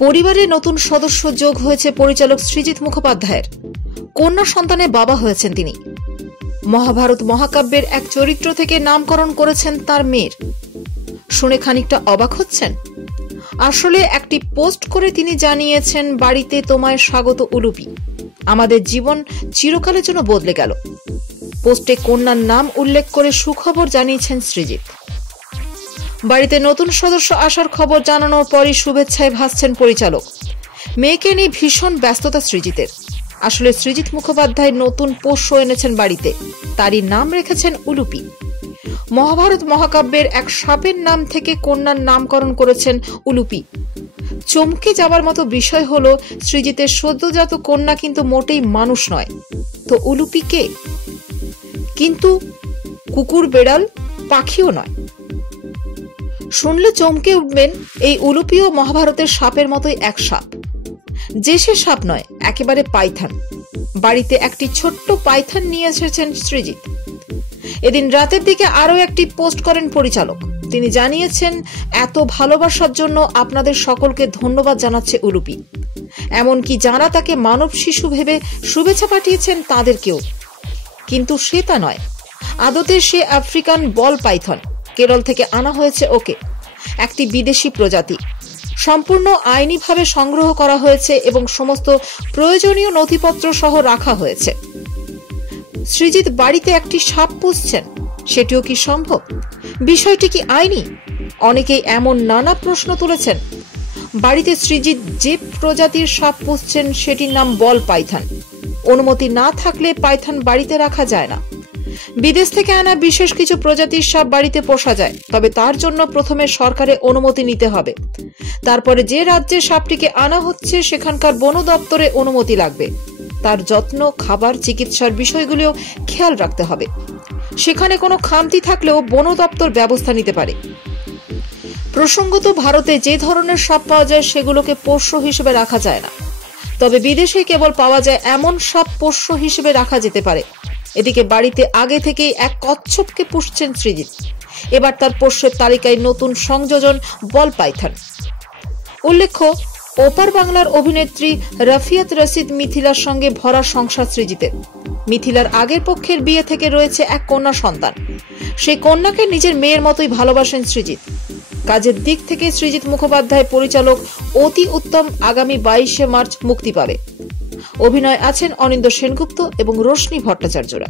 পরিবারে নতুন সদস্য যোগ হয়েছে পরিচালক সৃজিত মুখোপাধ্যায়ের। কন্যা সন্তানের বাবা হয়েছেন তিনি। মহাভারত মহাকাব্যের এক চরিত্র থেকে নামকরণ করেছেন তার মেয়ের। শুনে খানিকটা অবাক হচ্ছেন? আসলে একটি পোস্ট করে তিনি জানিয়েছেন, বাড়িতে তোমায় স্বাগত উলুপি, আমাদের জীবন চিরকালের জন্য বদলে গেল। পোস্টে কন্যার নাম উল্লেখ করে সুখবর জানিয়েছেন সৃজিত। বাড়িতে নতুন সদস্য আসার খবর জানানোর পরই শুভেচ্ছায় ভাসছেন পরিচালক। মেয়েকে নিয়ে ভীষণ ব্যস্ততা সৃজিতের। আসলে সৃজিত মুখোপাধ্যায় নতুন পোষ্য এনেছেন বাড়িতে, তারই নাম রেখেছেন উলুপি। মহাভারত মহাকাব্যের এক সাপের নাম থেকে কন্যার নামকরণ করেছেন উলুপি। চমকে যাবার মতো বিষয় হলো, সৃজিতের সদ্যজাত কন্যা কিন্তু মোটেই মানুষ নয়। তো উলুপি কে? কিন্তু কুকুর, বেড়াল, পাখিও নয়। শুনলে চমকে উঠবেন, এই উলুপিও মহাভারতের সাপের মতোই এক সাপ। যে সে সাপ নয়, একেবারে পাইথন। বাড়িতে একটি ছোট্ট পাইথন নিয়ে এসেছেন সৃজিত। এদিন রাতের দিকে আরো একটি পোস্ট করেন পরিচালক। তিনি জানিয়েছেন, এত ভালোবাসার জন্য আপনাদের সকলকে ধন্যবাদ জানাচ্ছে উলুপি। এমনকি যারা তাকে মানব শিশু ভেবে শুভেচ্ছা পাঠিয়েছেন তাদেরকেও। কিন্তু সে তা নয়, আদতে সে আফ্রিকান বল পাইথন। কেরল থেকে আনা হয়েছে ওকে, একটি বিদেশি প্রজাতি। সম্পূর্ণ আইনিভাবে সংগ্রহ করা হয়েছে এবং সমস্ত প্রয়োজনীয় নথিপত্র সহ রাখা হয়েছে। সৃজিত বাড়িতে একটি সাপ পুষছেন, সেটিও কি সম্ভব? বিষয়টি কি আইনি? অনেকেই এমন নানা প্রশ্ন তুলেছেন। বাড়িতে সৃজিত যে প্রজাতির সাপ পুষছেন সেটির নাম বল পাইথন। অনুমতি না থাকলে পাইথন বাড়িতে রাখা যায় না। বিদেশ থেকে আনা বিশেষ কিছু প্রজাতির সাপ বাড়িতে পোষা যায়, তবে তার জন্য প্রথমে সরকারের অনুমতি নিতে হবে। তারপরে যে রাজ্যে সাপটিকে আনা হচ্ছে সেখানকার বন দপ্তরে অনুমতি লাগবে। তার যত্ন, খাবার, চিকিৎসার বিষয়গুলিও খেয়াল রাখতে হবে। সেখানে কোনো খামতি থাকলেও বন দপ্তর ব্যবস্থা নিতে পারে। প্রসঙ্গত, ভারতে যে ধরনের সাপ পাওয়া যায় সেগুলোকে পোষ্য হিসেবে রাখা যায় না, তবে বিদেশে কেবল পাওয়া যায় এমন সাপ পোষ্য হিসেবে রাখা যেতে পারে। এদিকে বাড়িতে আগে থেকেই এক কচ্ছপকে পুষছেন সৃজিত। এবার তার পোষ্যের তালিকায় নতুন সংযোজন বল পাইথন। উল্লেখ্য, ওপার বাংলার অভিনেত্রী রাফিয়াত রশিদ মিথিলার সঙ্গে ভরা সংসার সৃজিতের। মিথিলার আগের পক্ষের বিয়ে থেকে রয়েছে এক কন্যা সন্তান। সেই কন্যাকে নিজের মেয়ের মতোই ভালোবাসেন সৃজিত। কাজের দিক থেকে সৃজিত মুখোপাধ্যায় পরিচালক অতি উত্তম আগামী 22শে মার্চ মুক্তি পাবে। অভিনয় আছেন অনিন্দ্য সেনগুপ্ত এবং রোশনি ভট্টাচার্যরা।